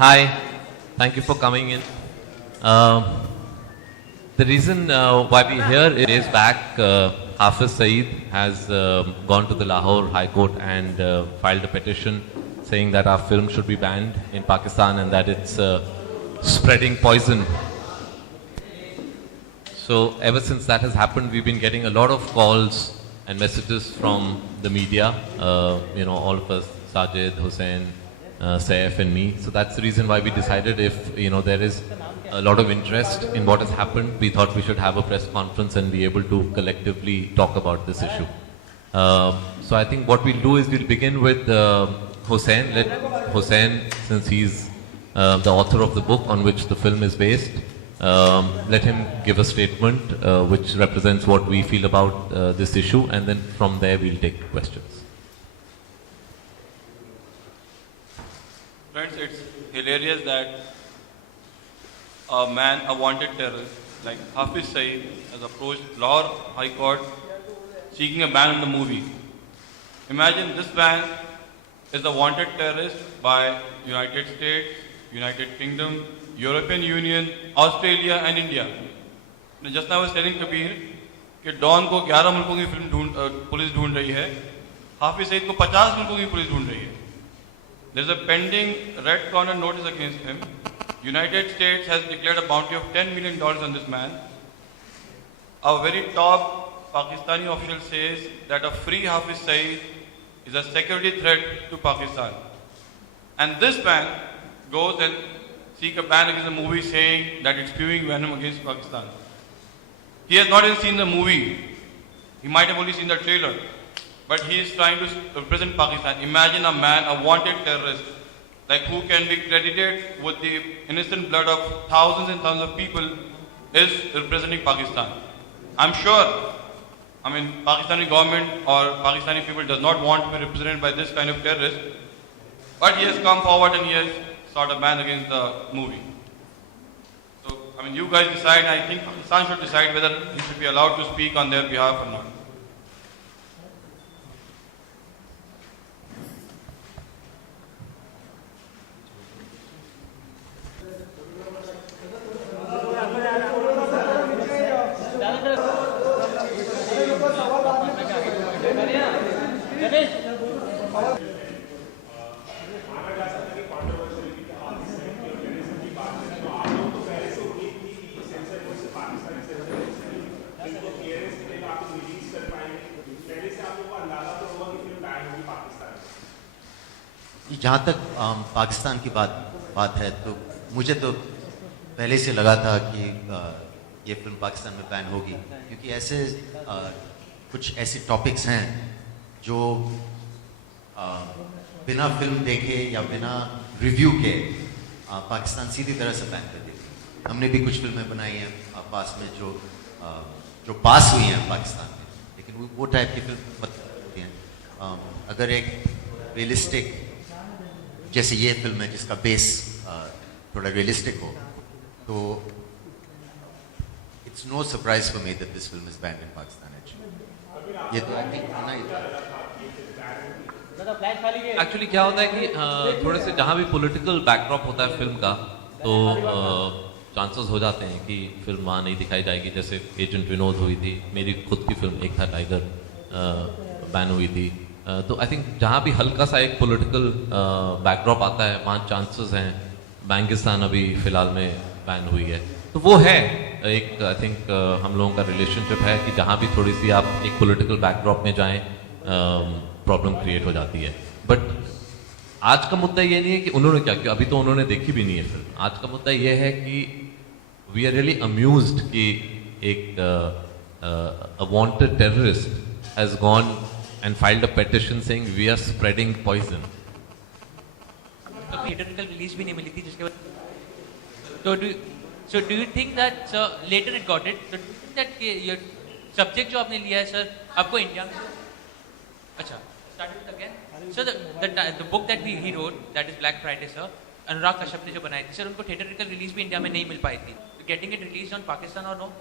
Hi, thank you for coming in. Um the reason why we're here is back. Hafiz Saeed has gone to the Lahore High Court and filed a petition saying that our film should be banned in Pakistan and that it's spreading poison. So ever since that has happened, we've been getting a lot of calls and messages from the media. All of us, Sajid, Hussein, Saif and me. So that's the reason why we decided if, there is a lot of interest in what has happened, we thought we should have a press conference and be able to collectively talk about this issue. So I think what we'll do is we'll begin with Hussein. Let Hussein, since he's the author of the book on which the film is based, let him give a statement which represents what we feel about this issue, and then from there we'll take questions. Friends, it's hilarious that a wanted terrorist like Hafiz Saeed has approached Lahore High Court seeking a ban on the movie. Imagine this man is a wanted terrorist by United States, United Kingdom, European Union, Australia and India. Just now I was telling Kabir कि don को 11 मुल्कों की police ढूंढ रही है, हाफिज सईद को 50 मुल्कों की पुलिस ढूंढ रही है. There is a pending red corner notice against him. United States has declared a bounty of $10 million on this man. A very top Pakistani official says that a free Hafiz Saeed is a security threat to Pakistan. And this man goes and seek a ban against the movie saying that it's spewing venom against Pakistan. He has not even seen the movie. He might have only seen the trailer. But he is trying to represent Pakistan. Imagine a man, a wanted terrorist, like who can be credited with the innocent blood of thousands and thousands of people, is representing Pakistan. I'm sure, Pakistani government or Pakistani people does not want to be represented by this kind of terrorist. But he has come forward and he has sought a ban against the movie. So, you guys decide. I think Pakistan should decide whether he should be allowed to speak on their behalf or not. जहाँ तक पाकिस्तान की बात है तो मुझे तो पहले से लगा था कि ये फिल्म पाकिस्तान में बैन होगी, क्योंकि ऐसे कुछ ऐसे टॉपिक्स हैं जो बिना फिल्म देखे या बिना रिव्यू के पाकिस्तान सीधी तरह से बैन कर देती है. हमने भी कुछ फिल्में बनाई हैं पास में जो पास हुई हैं पाकिस्तान में, लेकिन वो टाइप की फिल्म मत होती हैं. अगर एक रियलिस्टिक जैसे ये फिल्म है जिसका बेस थोड़ा रियलिस्टिक हो, तो it's no surprise for me that this film is banned in Pakistan. Actually ये तो आई थिंक होना ही था. एक्चुअली क्या होता है कि थोड़े से जहाँ भी पॉलिटिकल बैकड्रॉप होता है फिल्म का, तो चांसेस हो जाते हैं कि फिल्म वहाँ नहीं दिखाई जाएगी. जैसे एजेंट विनोद हुई थी, मेरी खुद की फिल्म एक था टाइगर, बैन हुई थी. तो आई थिंक जहाँ भी हल्का सा एक पॉलिटिकल बैकड्रॉप आता है वहाँ चांसेस हैं. बैंगिस्तान अभी फ़िलहाल में बैन हुई है, तो वो है एक, आई थिंक हम लोगों का रिलेशनशिप है कि जहाँ भी थोड़ी सी आप एक पॉलिटिकल बैकड्रॉप में जाएं प्रॉब्लम क्रिएट हो जाती है. बट आज का मुद्दा ये नहीं है कि उन्होंने क्या किया, अभी तो उन्होंने देखी भी नहीं है फिल्म. आज का मुद्दा ये है कि वी आर रियली अम्यूज्ड कि एक wanted terrorist has gone and filed a petition saying we are spreading poison. तो थिएटरिकल रिलीज भी नहीं मिली थी जिसके बाद. So do you think that sir later it got it? So do you think that your subject जो आपने लिया है सर आपको इंडिया में, अच्छा start with again. So the book that he wrote, that is Black Friday sir, Anurag Kashyap ने जो बनाई थी सर, उनको थिएटरिकल रिलीज भी इंडिया में नहीं मिल पाई थी. Getting it released on Pakistan or no?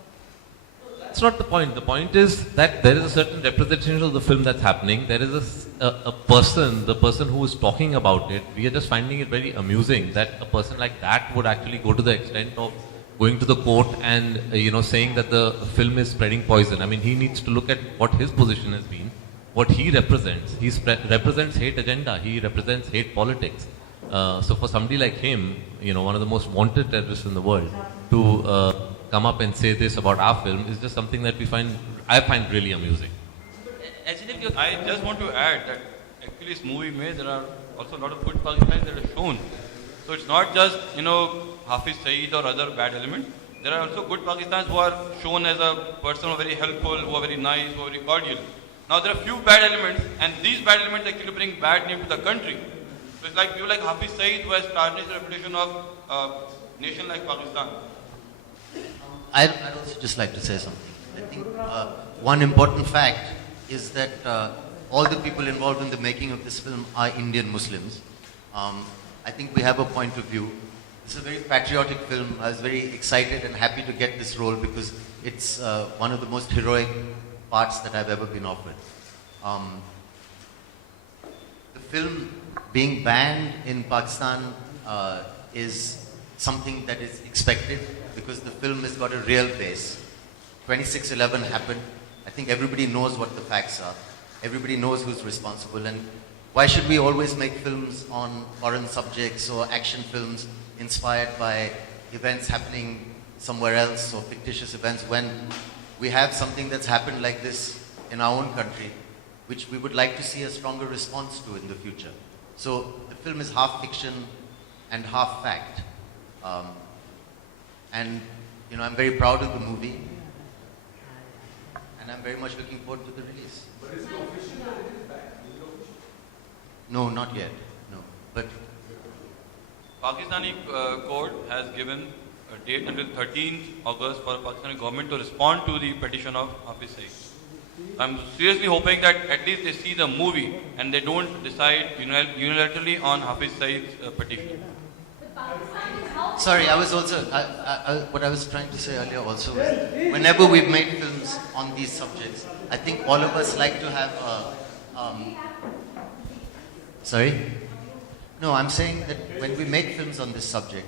That's not the point. The point is that there is a certain representation of the film that's happening. There is a person, the person who is talking about it, we are just finding it very amusing that a person like that would actually go to the extent of going to the court and saying that the film is spreading poison. I mean, he needs to look at what his position has been, what he represents. He represents hate agenda. He represents hate politics. So for somebody like him, one of the most wanted terrorists in the world, to come up and say this about our film is just something that I find really amusing. I just want to add that actually this movie made, there are also a lot of good Pakistanis that are shown. So it's not just, Hafiz Saeed or other bad elements. There are also good Pakistanis who are shown as a person who are very helpful, who are very nice, who are very cordial. Now there are few bad elements, and these bad elements actually bring bad name to the country. So it's like people like Hafiz Saeed who has tarnished the reputation of a nation like Pakistan. I'd also just like to say something. I think one important fact is that all the people involved in the making of this film are Indian Muslims. I think we have a point of view. It's a very patriotic film. I was very excited and happy to get this role because it's one of the most heroic parts that I've ever been offered. The film being banned in Pakistan is something that is expected because the film has got a real base. 26/11 happened. I think everybody knows what the facts are. Everybody knows who's responsible. And why should we always make films on foreign subjects or action films inspired by events happening somewhere else or fictitious events when we have something that's happened like this in our own country, which we would like to see a stronger response to in the future. So the film is half fiction and half fact. And I'm very proud of the movie. And I'm very much looking forward to the release. But is it official that it is back? Is it official? No, not yet. No. But Pakistani court has given a date until 13th August for the Pakistani government to respond to the petition of Hafiz Saeed. I'm seriously hoping that at least they see the movie and they don't decide unilaterally on Hafiz Saeed's petition. sorry, I was also, what I was trying to say earlier also was, whenever we've made films on these subjects, I think all of us like to have sorry? No, I'm saying that when we make films on this subject,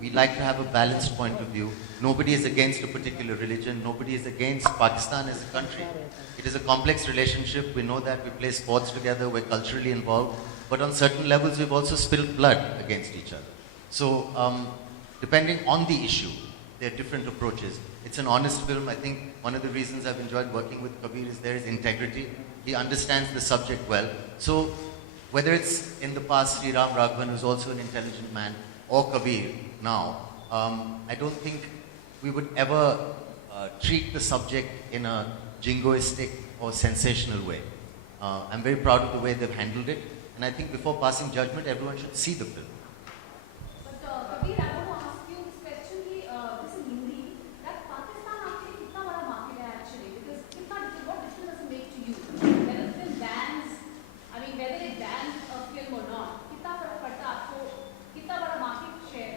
we like to have a balanced point of view. Nobody is against a particular religion. Nobody is against Pakistan as a country. It is a complex relationship. We know that. We play sports together. We're culturally involved. But on certain levels, we've also spilled blood against each other. So, depending on the issue, there are different approaches. It's an honest film. I think one of the reasons I've enjoyed working with Kabir is there is integrity. He understands the subject well. So, whether it's in the past Sri Ram Raghavan, who's also an intelligent man, or Kabir now, I don't think we would ever treat the subject in a jingoistic or sensational way. I'm very proud of the way they've handled it, and I think before passing judgment, everyone should see the film. But Kabir, I want to ask you, especially this in Hindi, that Pakistan actually kitna bada market hai actually, because what difference does it make to you? Whether the film bans, whether it bans a film or not, kitna farak padta aapko, kitna bada market share?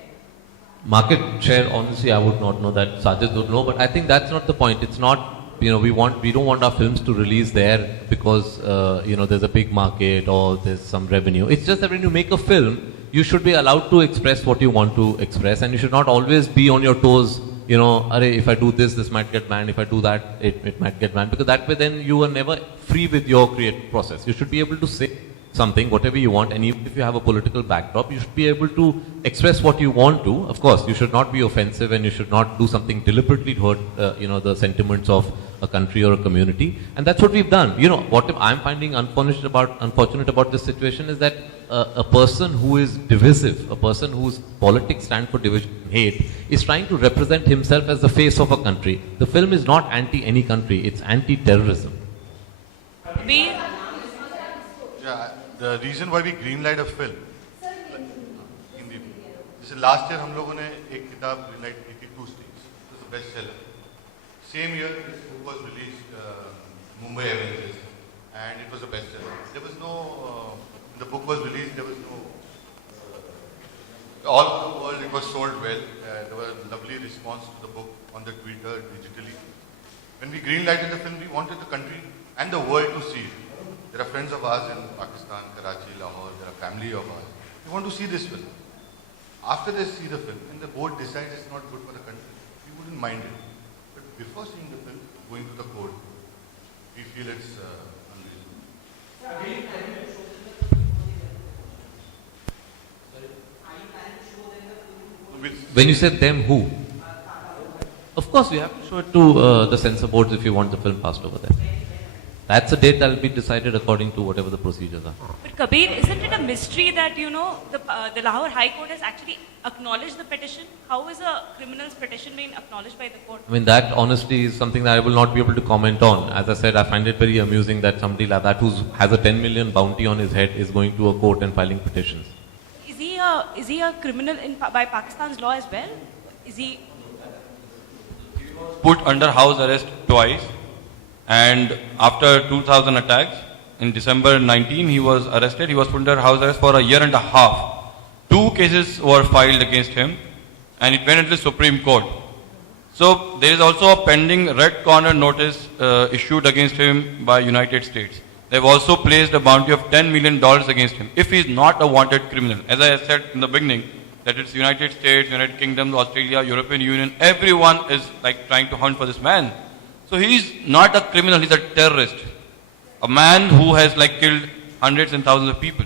Market share, honestly, I would not know that. Sajid would know, but I think that's not the point. It's not, we don't want our films to release there because, there's a big market or there's some revenue. It's just that when you make a film, you should be allowed to express what you want to express, and you should not always be on your toes, if I do this might get banned, if I do that, it might get banned, because that way then you are never free with your creative process. You should be able to say something, whatever you want, and even if you have a political backdrop, you should be able to express what you want to. Of course, you should not be offensive and you should not do something deliberately to hurt, the sentiments of a country or a community. And that's what we've done. What I'm finding unfortunate about this situation is that a person who is divisive, a person whose politics stand for division and hate, is trying to represent himself as the face of a country. The film is not anti any country, it's anti-terrorism. Yeah, the reason why we greenlight a film, Hindi में, जैसे last year हम लोगों ने एक किताब greenlight की थी, Two States, it was a bestseller. Same year this book was released, Mumbai Avengers, and it was a bestseller. There was no, the book was released, there was no, all over the world it was sold well. There was a lovely response to the book on the Twitter, digitally. When we greenlighted the film, we wanted the country and the world to see it. There are friends of ours in Pakistan, Karachi, Lahore, there are family of ours. They want to see this film. After they see the film and the board decides it's not good for the country, we wouldn't mind it. But before seeing the film, going to the court, we feel it's unreasonable. When you said them, who? Of course, you have to show it to the censor boards if you want the film passed over there. That's a date that will be decided according to whatever the procedures are. But Kabir, isn't it a mystery that, you know, the Lahore High Court has actually acknowledged the petition? How is a criminal's petition being acknowledged by the court? I mean, that honestly is something that I will not be able to comment on. As I said, I find it very amusing that somebody like that who has a 10 million bounty on his head is going to a court and filing petitions. Is he a criminal by Pakistan's law as well? Is he Put under house arrest twice, and after 2000 attacks, in December 19, he was arrested. He was put under house arrest for a year and a half. 2 cases were filed against him, and it went into the Supreme Court. So there is also a pending red corner notice issued against him by United States. They've also placed a bounty of $10 million against him if he is not a wanted criminal. As I said in the beginning, that it's United States, United Kingdom, Australia, European Union, everyone is like trying to hunt for this man. So he is not a criminal, he's a terrorist. A man who has like killed hundreds and thousands of people.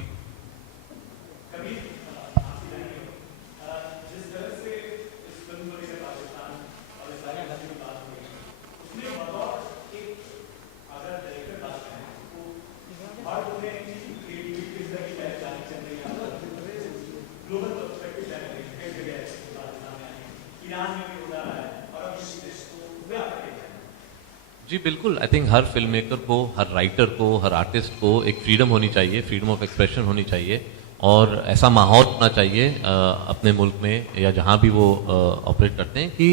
जी बिल्कुल, I think her film maker को, हर writer को, हर artist को एक freedom होनी चाहिए, freedom of expression होनी चाहिए और ऐसा माहौल होना चाहिए अपने मुल्क में या जहाँ भी वो ऑपरेट करते हैं कि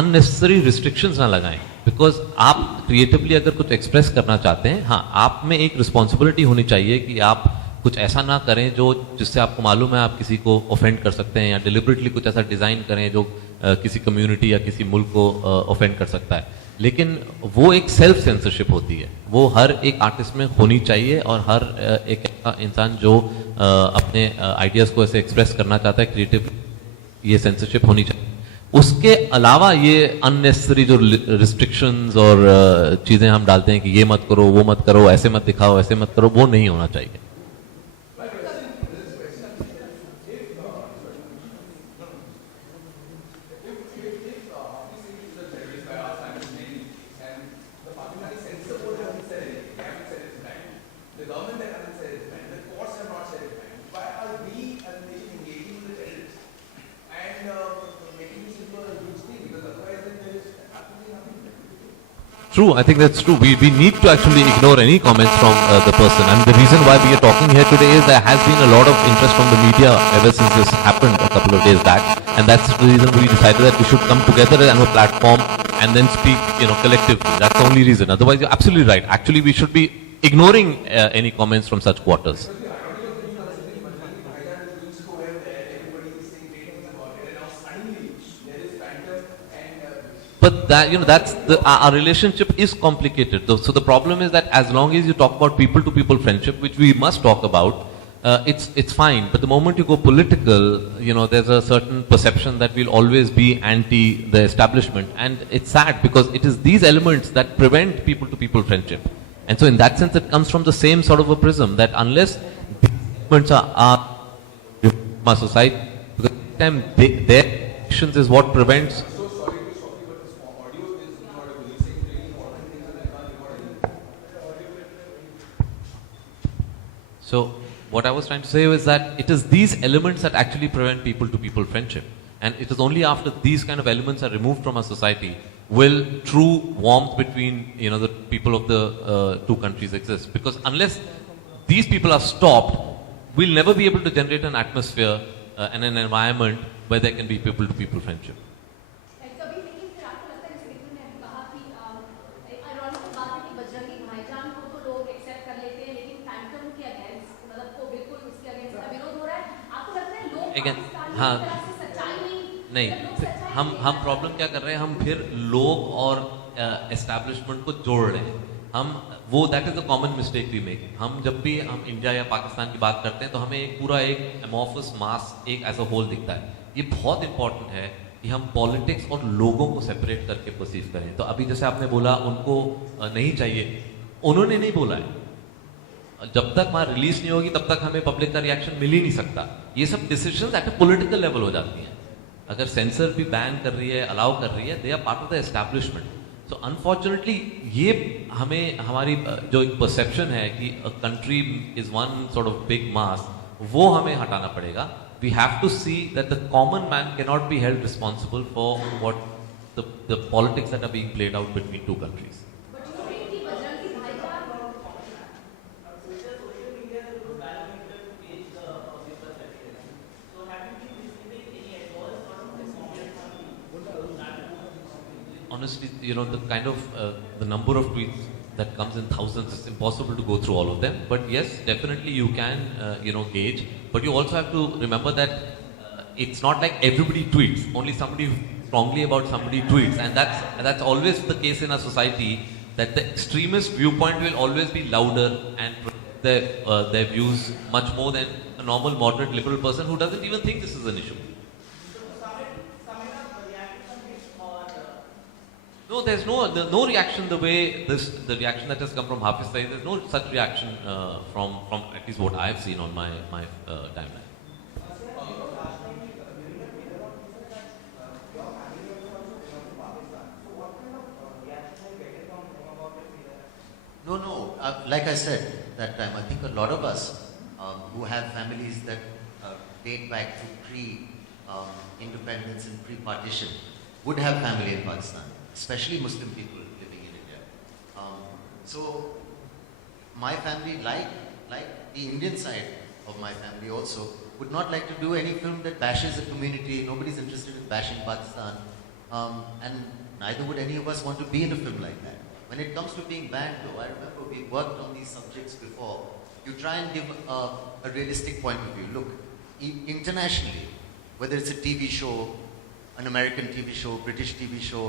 अननेसेसरी रिस्ट्रिक्शंस ना लगाएं। बिकॉज आप क्रिएटिवली अगर कुछ एक्सप्रेस करना चाहते हैं, हाँ, आप में एक रिस्पॉन्सिबिलिटी होनी चाहिए कि आप कुछ ऐसा ना करें जो जिससे आपको मालूम है आप किसी को ऑफेंड कर सकते हैं या डिलिबरेटली कुछ ऐसा डिज़ाइन करें जो किसी कम्युनिटी या किसी मुल्क को ऑफेंड कर सकता है। लेकिन वो एक सेल्फ सेंसरशिप होती है, वो हर एक आर्टिस्ट में होनी चाहिए और हर एक इंसान जो अपने आइडियाज़ को ऐसे एक्सप्रेस करना चाहता है क्रिएटिव, ये सेंसरशिप होनी चाहिए। उसके अलावा ये अननेसेसरी जो रिस्ट्रिक्शंस और चीज़ें हम डालते हैं कि ये मत करो, वो मत करो, ऐसे मत दिखाओ, ऐसे मत करो, वो नहीं होना चाहिए। True, I think that's true. We need to actually ignore any comments from the person. And the reason why we are talking here today is there has been a lot of interest from the media ever since this happened a couple of days back. And that's the reason we decided that we should come together on a platform and then speak, collectively. That's the only reason. Otherwise, you're absolutely right. Actually, we should be ignoring any comments from such quarters. But that, that's our relationship is complicated. So the problem is that as long as you talk about people-to-people friendship, which we must talk about, it's fine. But the moment you go political, there's a certain perception that we'll always be anti the establishment, and it's sad because it is these elements that prevent people-to-people friendship. And so in that sense, it comes from the same sort of a prism that unless these elements are our society, because their actions is what prevents. So what I was trying to say is that it is these elements that actually prevent people-to-people friendship. And it is only after these kind of elements are removed from our society will true warmth between the people of the two countries exist. Because unless these people are stopped, we'll never be able to generate an atmosphere and an environment where there can be people-to-people friendship. Again, हाँ, नहीं, हम problem क्या कर रहे हैं, हम फिर लोग और एस्टैब्लिशमेंट को जोड़ रहे हैं। हम वो that is the common mistake we make. हम जब भी हम इंडिया या पाकिस्तान की बात करते हैं तो हमें एक पूरा एक एमॉर्फस मास एक एज अ होल दिखता है। ये बहुत इंपॉर्टेंट है कि हम पॉलिटिक्स और लोगों को सेपरेट करके परसीव करें। तो अभी जैसे आपने बोला उनको नहीं चाहिए, उन्होंने नहीं बोला है। जब तक वहाँ रिलीज नहीं होगी तब तक हमें पब्लिक का रिएक्शन मिल ही नहीं सकता। ये सब decisions at a political level हो जाती हैं। अगर सेंसर भी बैन कर रही है, अलाउ कर रही है, they are part of the establishment. So unfortunately ये हमें हमारी जो एक परसेप्शन है कि a country is one sort of big mass, वो हमें हटाना पड़ेगा। We have to see that the common man can not be held responsible for what the politics that are being played out between two countries. But you think कि बजरंगी भाईजान Honestly, you know, the kind of the number of tweets that comes in thousands, it's impossible to go through all of them. But yes, definitely you can, gauge. But you also have to remember that it's not like everybody tweets. Only somebody strongly about somebody tweets, and that's always the case in our society. That the extremist viewpoint will always be louder and their views much more than a normal, moderate, liberal person who doesn't even think this is an issue. No, there's no reaction the way the reaction that has come from Hafiz Saeed. There's no such reaction from at least what I've seen on my timeline. No. Like I said that time, I think a lot of us who have families that date back to pre-independence and pre-partition would have family in Pakistan, especially Muslim people living in India. So my family, like the Indian side of my family also, would not like to do any film that bashes a community. Nobody's interested in bashing Pakistan. And neither would any of us want to be in a film like that. When it comes to being banned though, I remember we worked on these subjects before. You try and give a realistic point of view. Look, internationally, whether it's a TV show, an American TV show, British TV show,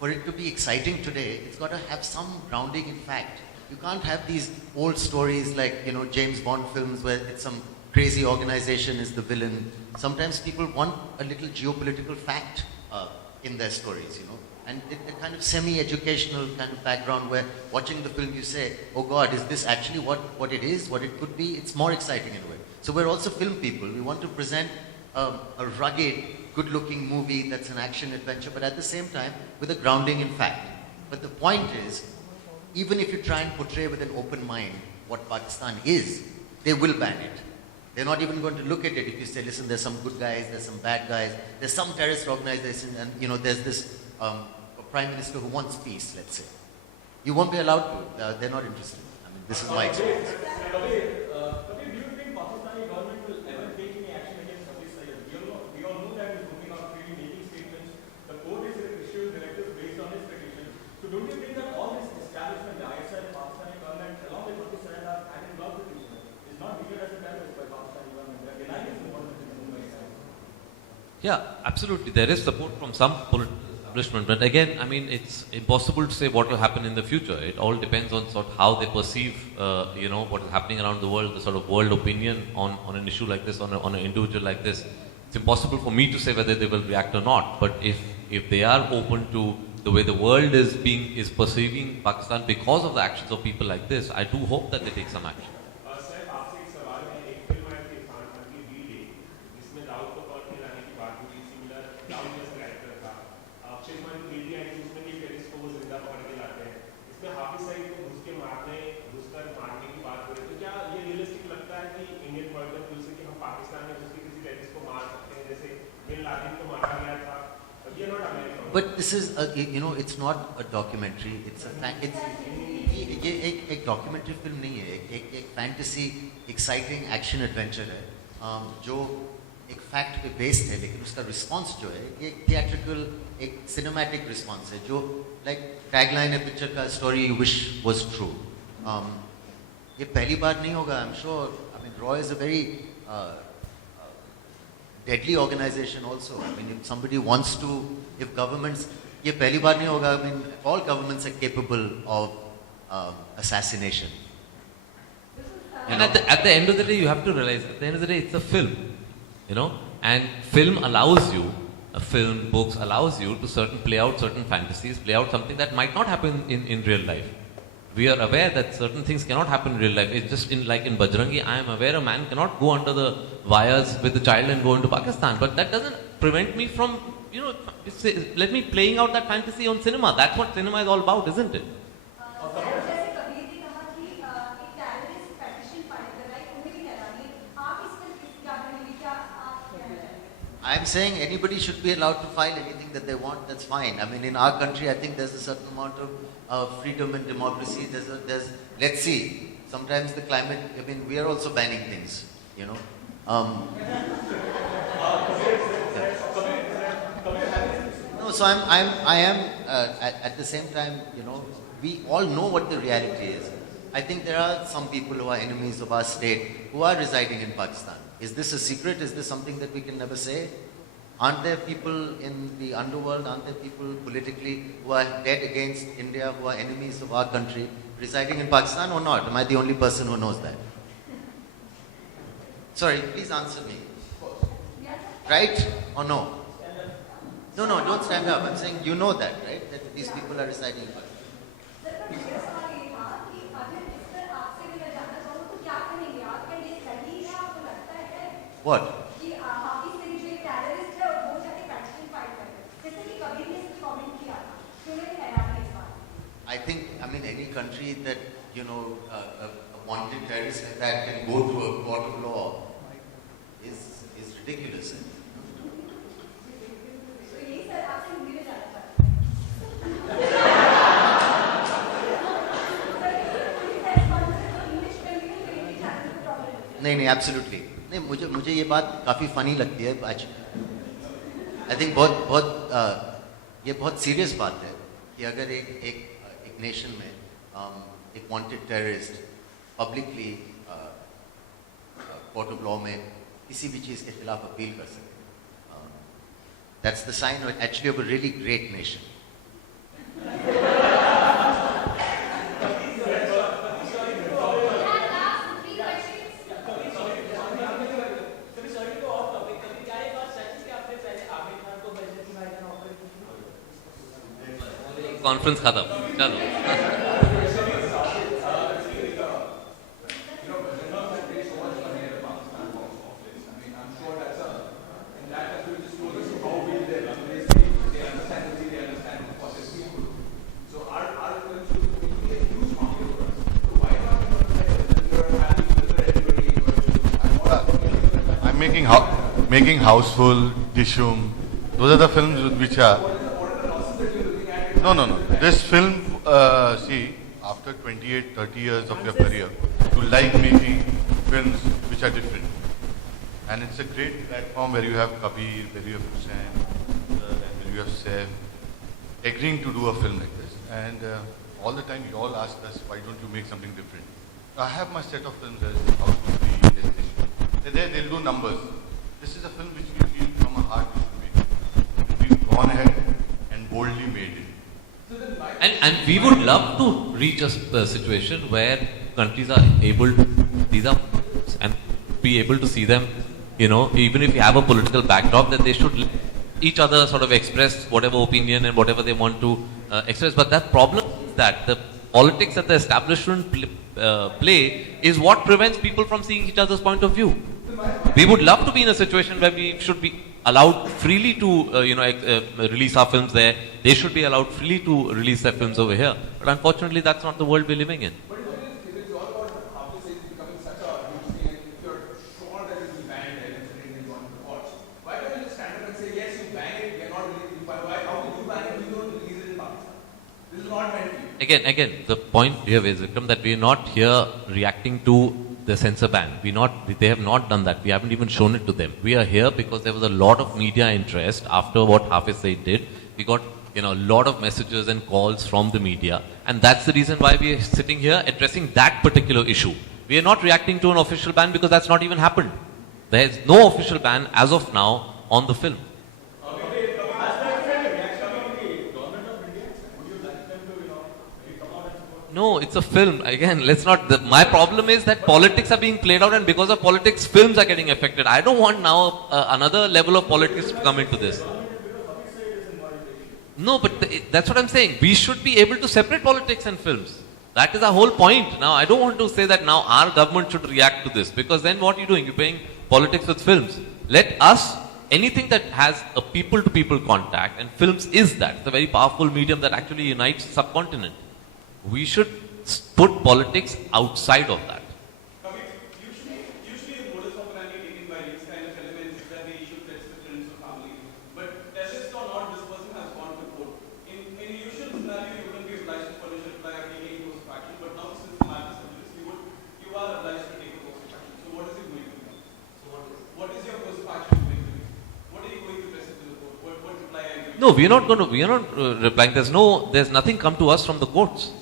for it to be exciting today, it's got to have some grounding in fact. You can't have these old stories like, James Bond films where it's some crazy organization is the villain. Sometimes people want a little geopolitical fact in their stories, and a kind of semi-educational kind of background where watching the film you say, oh God, is this actually what it is, what it could be? It's more exciting in a way. So we're also film people. We want to present a rugged, good-looking movie that's an action adventure, but at the same time with a grounding in fact. But the point is, even if you try and portray with an open mind what Pakistan is, they will ban it. They're not even going to look at it if you say, listen, there's some good guys, there's some bad guys, there's some terrorist organization, and there's this prime minister who wants peace, let's say. You won't be allowed to. They're not interested. I mean, this is my experience. Kabir, do you think Pakistani government will ever take any action against Hafiz Saeed? We all know that he's moving out freely, making statements. The court is issuing directives based on his petition. So don't you think that all this establishment, the ISI, the Pakistani government, along with Hafiz Saeed, are hand in glove with each other? It's not declared as a terrorist by Pakistani government. They're denying his involvement in the Mumbai side. Yeah, absolutely. There is support from some political establishment, but again, I mean, it's impossible to say what will happen in the future. It all depends on sort of how they perceive, what is happening around the world, the sort of world opinion on an issue like this, on an individual like this. It's impossible for me to say whether they will react or not. But if they are open to the way the world is perceiving Pakistan because of the actions of people like this, I do hope that they take some action. Sir आपसे एक सवाल है एक film आई थी इरफान खान की D day जिसमें राउत को call मिलाने की बात हुई सिमिलर राउत जैसा कैरेक्टर था फिल्म आई थी डी आई थी उसमें भी पेरिस को वो जिंदा पकड़ के लाते हैं इसमें हाफिज सईद को घुसकर मारने की बात हो रही है तो क्या ये रियलिस्टिक लगता है कि इंडियन वर्जन पुलिस से कि हम पाकिस्तान में घुस के किसी टेररिस्ट को मार सकते हैं जैसे बिन लादेन को मारा गया था ये not America But this is, it's not a documentary. It's a fact. ये एक डॉक्यूमेंट्री फिल्म नहीं है, एक फैंटेसी एक्साइटिंग एक्शन एडवेंचर है जो एक फैक्ट पे बेस्ड है, लेकिन उसका रिस्पांस जो है ये थिएट्रिकल एक सिनेमैटिक रिस्पांस है जो लाइक टैगलाइन है पिक्चर का, story you wish was true. ये पहली बार नहीं होगा. I am sure. I mean raw is a very deadly organization also. I mean, if somebody wants to, if governments ये पहली बार नहीं होगा. I mean, all governments are capable of assassination. And at the end of the day, you have to realize, at the end of the day, it's a film, you know, and film allows you, a film, books allows you to play out certain fantasies, play out something that might not happen in real life. We are aware that certain things cannot happen in real life. It's just like in Bajrangi, I am aware a man cannot go under the wires with the child and go into Pakistan, but that doesn't prevent me from, you know, let me playing out that fantasy on cinema. That's what cinema is all about, isn't it? जैसे कबीर ने कहा कि एक terrorist petition file कर रहा है, उन्हें भी हटा दिए. आप इस पर क्या बोलेंगे? क्या आप कहना चाहेंगे? I'm saying anybody should be allowed to file anything that they want. That's fine. I mean, in our country, I think there's a certain amount of freedom and democracy. Let's see. Sometimes the climate. I mean, we are also banning things. You know. No, so I am at the same time. You know, we all know what the reality is. I think there are some people who are enemies of our state who are residing in Pakistan. Is this a secret? Is this something that we can never say? Aren't there people in the underworld, aren't there people politically who are dead against India, who are enemies of our country, residing in Pakistan or not? Am I the only person who knows that? Sorry, please answer me. Right or no? No, don't stand up. I'm saying you know that, right? That these people are residing in Pakistan. Sir पर मेरा सवाल ये था कि अगर इस पर आपसे भी मैं जानना चाहूँ तो क्या करेंगे आप? क्या ये सही है? आपको लगता है What? कि हाफिज सईद जो एक टेररिस्ट है और वो जाके पेटिशन फाइल कर रहे हैं, जैसे कि कबीर ने इस पर कमेंट किया था, तो उन्हें हटा दिया इस बात. I think, I mean, any country that, you know, a wanted terrorist like that can go to a court of law is ridiculous. तो यही सर आपसे हिंदी में जानना चाहते हैं. इंग्लिश में भी करेंगे चैनल को प्रॉब्लम. नहीं, एब्सोल्युटली नहीं. मुझे ये बात काफ़ी फ़नी लगती है आज. आई थिंक ये बहुत सीरियस बात है कि अगर एक नेशन में एक wanted terrorist publicly court of law में किसी भी चीज़ के खिलाफ अपील कर सके. That's the sign actually of a really great nation. Conference खत्म, चलो. I'm making Houseful, Dishoom. Those are the films which are. No. This film, see, after 28, 30 years of your career, you like making films which are different. And it's a great platform where you have Kabir, where you have Hussain, where you have Saif, agreeing to do a film like this. And all the time you all ask us, why don't you make something different? I have my set of films as Houseful 3, there's Dishoom. They'll do numbers. This is a film which we feel from our heart we should make. And we've gone ahead and boldly made it. And we would love to reach a situation where countries are able to these are and be able to see them, you know, even if you have a political backdrop, that they should let each other sort of express whatever opinion and whatever they want to express. But that problem is that the politics that the establishment play is what prevents people from seeing each other's point of view. We would love to be in a situation where we should be allowed freely to, release our films there. They should be allowed freely to release their films over here. But unfortunately, that's not the world we're living in. But if it's all about Hafiz Saeed becoming such a huge thing, and if you're sure that it will be banned and it's written into one of the courts, why don't you just stand up and say, yes, you ban it, we are not releasing it? Why? How could you ban it if you don't release it in Pakistan? This is not meant for you. Again, the point here is, Vikram, that we're not here reacting to the censor ban. They have not done that. We haven't even shown it to them. We are here because there was a lot of media interest after what Hafiz Saeed did. We got, a lot of messages and calls from the media, and that's the reason why we are sitting here addressing that particular issue. We are not reacting to an official ban because that's not even happened. There is no official ban as of now on the film. government No, it's a film. Again, let's not. My problem is that politics are being played out, and because of politics, films are getting affected. I don't want now another level of politics to come into this. No, but that's what I'm saying. We should be able to separate politics and films. That is our whole point. Now, I don't want to say that now our government should react to this, because then what are you doing? You're playing politics with films. Let us, anything that has a people-to-people contact, and films is that. It's a very powerful medium that actually unites subcontinent. We should put politics outside of that. Usually the modus operandi taken by these kind of elements is that they issue threats to friends or family. But terrorist or not, this person has gone to court. In a usual scenario, you wouldn't be obliged to furnish a reply or take any course of action. But now, since the matter is this, you are obliged to take a course of action. So what is it going to be? What is your course of action going to be? What are you going to present to the court? What reply are you going to? No, we are not replying. There's nothing come to us from the courts.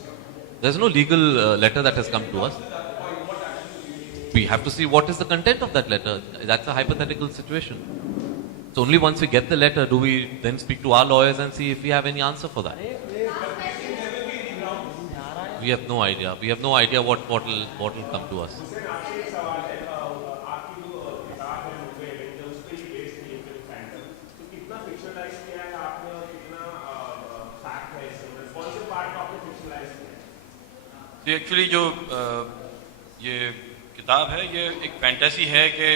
There's no legal letter that has come to us. We have to see what is the content of that letter. That's a hypothetical situation. So only once we get the letter do we then speak to our lawyers and see if we have any answer for that. We have no idea. We have no idea what will come to us. Sir आपसे एक सवाल है आपकी जो किताब है movie है उस पर ही बेस्ड है ये फिल्म फैंटम तो कितना फिक्शनलाइज किया है आपने और कितना फैक्ट है इसमें कौन से पार्ट को आपने फिक्शनलाइज किया है एक्चुअली जो ये किताब है ये एक फैंटेसी है कि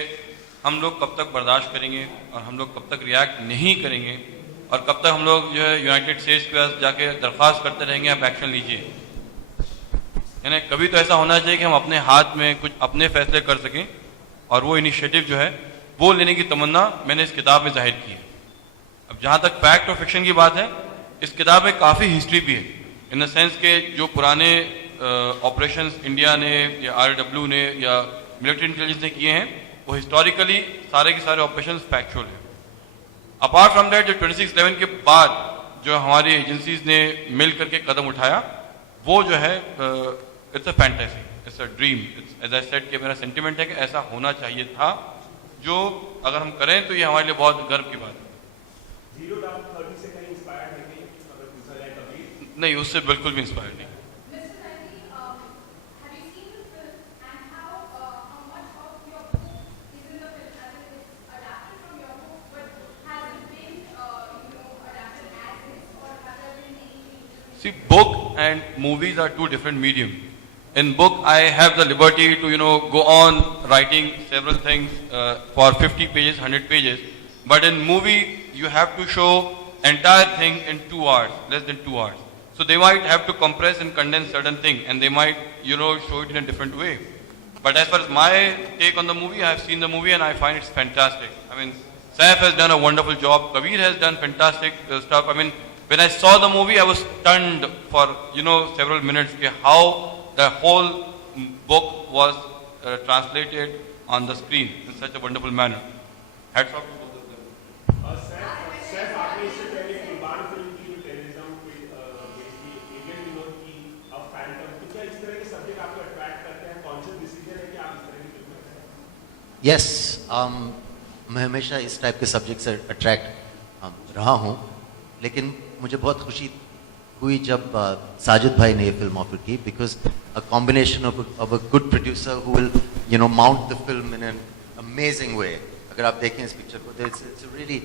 हम लोग कब तक बर्दाश्त करेंगे और हम लोग कब तक रिएक्ट नहीं करेंगे और कब तक हम लोग जो है यूनाइटेड स्टेट्स के पास जाके दरख्वास्त करते रहेंगे आप एक्शन लीजिए। यानी कभी तो ऐसा होना चाहिए कि हम अपने हाथ में कुछ अपने फैसले कर सकें और वो इनिशिएटिव जो है वो लेने की तमन्ना मैंने इस किताब में जाहिर की है। अब जहाँ तक फैक्ट और फिक्शन की बात है, इस किताब में काफ़ी हिस्ट्री भी है इन द सेंस के जो पुराने ऑपरेशंस इंडिया ने या RW ने या मिलिट्री इंटेलिजेंस ने किए हैं वो हिस्टोरिकली सारे के सारे ऑपरेशंस फैक्चुअल हैं। अपार्ट फ्रॉम दैट जो 26/11 के बाद जो हमारी एजेंसीज ने मिल करके कदम उठाया वो जो है it's a fantasy, it's a dream, it's as I said कि मेरा सेंटिमेंट है कि ऐसा होना चाहिए था, जो अगर हम करें तो ये हमारे लिए बहुत गर्व की बात है। 0-30 से कहीं इंस्पायर्ड है कि अगर पूछा जाए कभी नहीं, उससे बिल्कुल भी इंस्पायर्ड नहीं। Mr. Ravi, have you seen the film and how much of your book is in the film? As in it's adapted from your book, but has it been adapted as is, or have there been any changes? See, book and movies are two different medium. In book, I have the liberty to go on writing several things for 50 pages, 100 pages. But in movie, you have to show entire thing in 2 hours, less than 2 hours. So they might have to compress and condense certain thing, and they might show it in a different way. But as far as my take on the movie, I have seen the movie and I find it's fantastic. I mean, Saif has done a wonderful job. Kabir has done fantastic stuff. I mean, when I saw the movie, I was stunned for several minutes how the whole book was translated on the screen in such a wonderful manner. Hats off to both of them. Saif आपने इससे पहले कुर्बान film की जो terrorism पे based agent Vinod की अब Phantom तो क्या इस तरह के सब्जेक्ट आपको अट्रैक्ट करते हैं? कॉन्शियस डिसीजन है कि आप इस तरह की फिल्म करते हैं? यस, मैं हमेशा इस टाइप के सब्जेक्ट से अट्रैक्ट रहा हूँ, लेकिन मुझे बहुत खुशी हुई जब साजिद भाई ने ये फिल्म ऑफर की, because a combination of a good producer who will mount the film in an amazing way. अगर आप देखें इस पिक्चर को, it's a really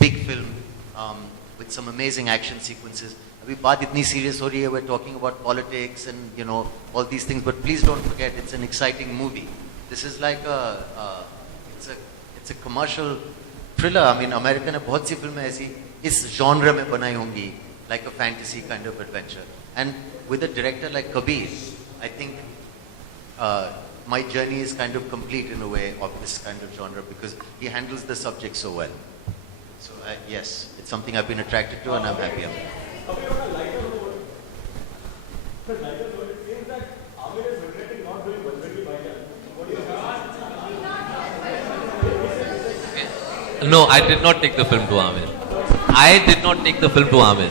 big film with some amazing action sequences. अभी बात इतनी सीरियस हो रही है, we are talking about politics and all these things, but please don't forget it's an exciting movie. This is like it's a commercial thriller. I mean America ने बहुत सी फिल्में ऐसी इस जॉनर में बनाई होंगी, like a fantasy kind of adventure. And with a director like Kabir, I think my journey is kind of complete in a way of this kind of genre because he handles the subject so well. So yes, it's something I've been attracted to and I'm happy about it. अभी on a lighter note, it seems that Amir is regretting not doing Bajrangi Bhaijaan. What do you think? No, I did not take the film to Amir. I did not take the film to Amir.